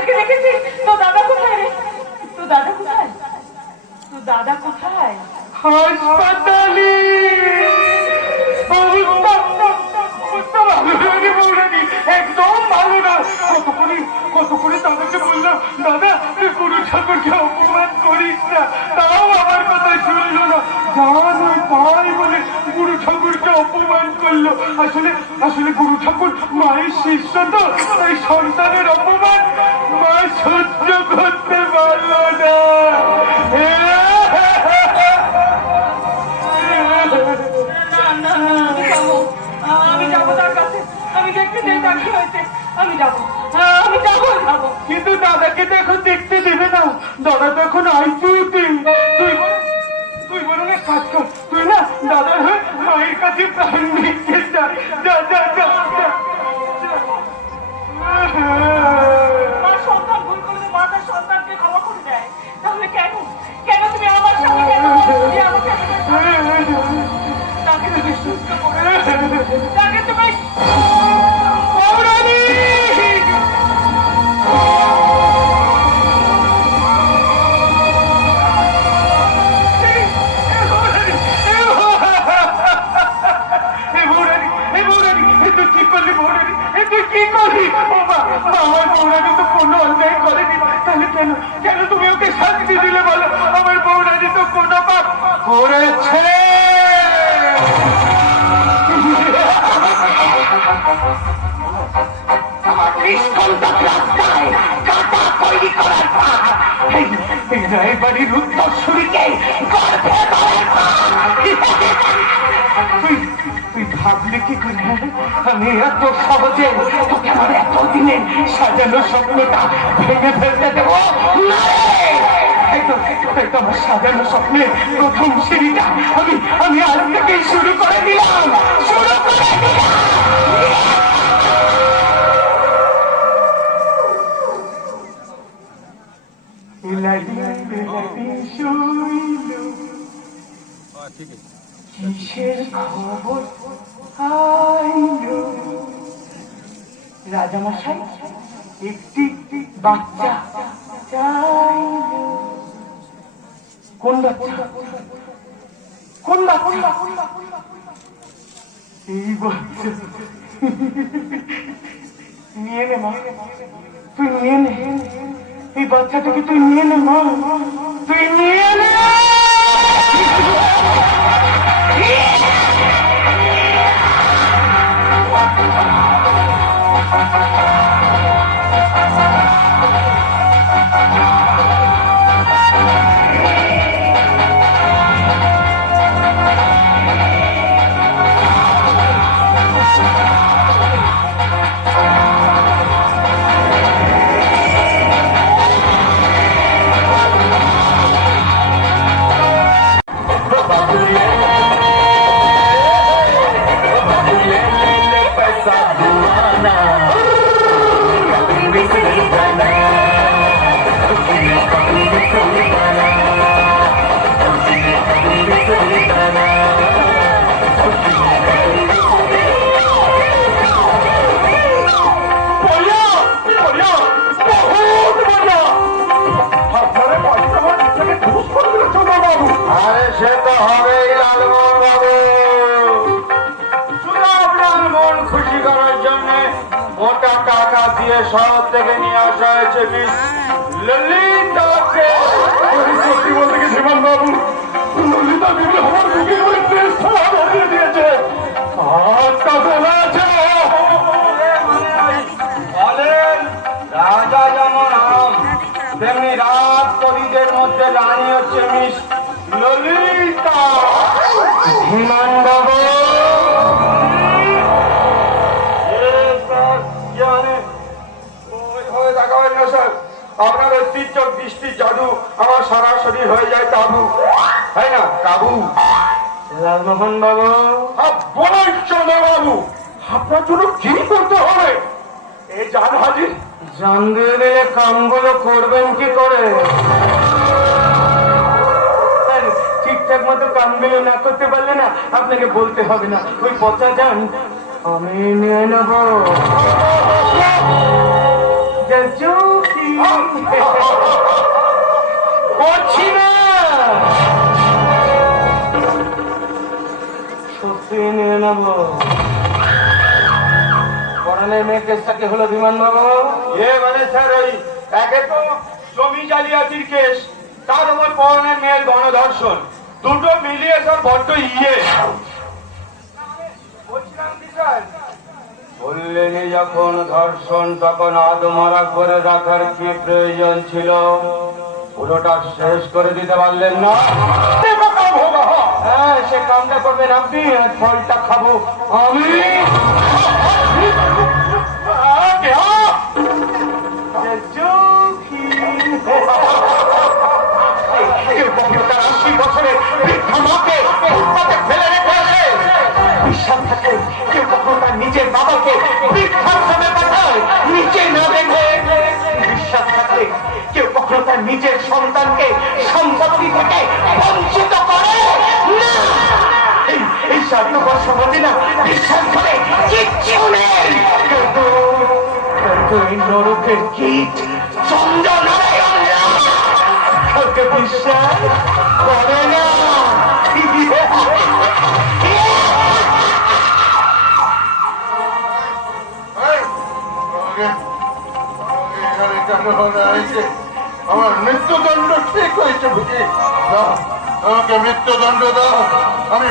আমাকে দেখেছি। তো দাদা কোথায় রে? তো দাদা কোথায়? তো দাদা কোথায়? হাসপাতালে। কত করে বললাম, দাদা গুরু অপমান তাও আমার না। বলে গুরু ঠাকুরকে অপমান করল। আসলে আসলে গুরু ঠাকুর মায়ের শিষ্য তো তাই সন্তানের অপমান মা সহ্য করতে পারল না। আমি যাব। তার কাছে। আমি দেখতে চাই তার কি হয়েছে আমি যাব। আমি যাব যাব। কিন্তু দাদাকে তো এখন দেখতে দেবে না। দাদা তো এখন আইসিউতে তুই তুই এক কাজ কর। তুই না দাদার হয়ে মায়ের কাছে প্রাণ নিচ্ছে যা যা যা। কোনো তুমি ওকে শান্তি দিলে বলো আমার বৌরানী তো কোনো পাপ করেছে এই এই বাড়ির উত্তরসূরিকে গর্ভে কি করে হ্যাঁ? আমি এত সহজে তোকে আমার এতদিনের সাজানো স্বপ্নটা ভেঙে ফেলতে দেবো আমার সাজানো স্বপ্নের প্রথম সিঁড়িটা আমি আমি আজ থেকেই শুরু করে দিলাম শুরু করে দিলাম রাজামশাই, একটি বাচ্চা কোন বাচ্চা? কোন বাচ্চা? এই বাচ্চা। নিয়ে নে মা। তুই নিয়ে নে। এই বাচ্চাটাকে তুই নিয়ে নে মা। তুই নিয়ে নে। আরে সে তো হবেই লালমোহন বাবু। শুধু আপনার মন খুশি করার জন্য মোটা টাকা দিয়ে শহর থেকে নিয়ে আসা হয়েছে মিস ললিতাকে সত্যি বলতে কি জীবন বাবু? ললিতা করে ধরিয়ে দিয়েছে। হাতটা আছে। বলেন রাজা যেমন আম তেমনি রাত কবিদের মধ্যে রানী হচ্ছে মিস আপনার জাদু আমার সরাসরি হয়ে যায় কাবু তাই না? কাবু লালমোহন বাবু বলেন চন্দ্র বাবু আপনার জন্য কি করতে হবে? এই জান হাজির জান দিয়ে কামগুলো করবেন কি করে? ঠিকঠাক মতো কামগুলো না করতে না, আপনাকে বলতে হবে না। ওই পচা যান, আমি নিয়ে নেব। মেয়ে কেসটাকে হলো বিমান মানে স্যার ওই তো জমি জালিয়াতির কেস তার উপর পড়ানের মেয়ের গণধর্ষণ দুটো মিলিয়ে সব বড্ড ইয়ে। বললেনি যখন ধর্ষণ তখন আদমারা করে রাখার কি প্রয়োজন ছিল? পুরোটা শেষ করে দিতে পারলেন না? হ্যাঁ সে কামটা করবেন আপনি ফলটা খাব আমি। বৃদ্ধা মাকে ফুটপাতে ফেলে রেখে আসে। বিশ্বাস থাকে কেউ কখনো তার নিজের বাবাকে বৃদ্ধাশ্রমে পাঠায় নিচে না দেখে। বিশ্বাস থাকে কেউ কখনো তার নিজের সন্তানকে সম্পত্তি থেকে বঞ্চিত করে। না! এই স্বার্থপর সমাজে না বিশ্বাস করে, কিচ্ছু নেই। নরকের কীট চন্দ্র নারায়ণ বিশ্বাস করে না। আমার মৃত্যুদণ্ড ঠিক হয়েছে বুঝি? আমাকে মৃত্যুদণ্ড দাও। আমি